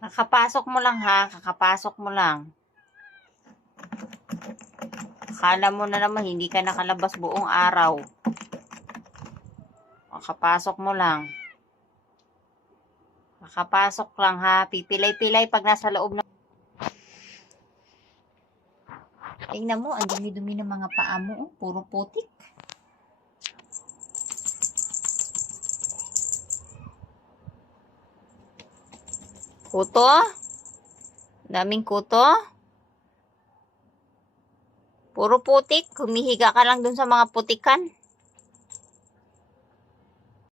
Kakapasok mo lang ha, kakapasok mo lang. Akala mo na naman hindi ka nakalabas buong araw. Kakapasok mo lang. Kakapasok lang ha, pipilay-pilay pag nasa loob na. Tingnan mo, ang dumi-dumi ng mga paa mo, oh. puro putik. Kuto? Daming kuto? Puro putik. Humihiga ka lang dun sa mga putikan.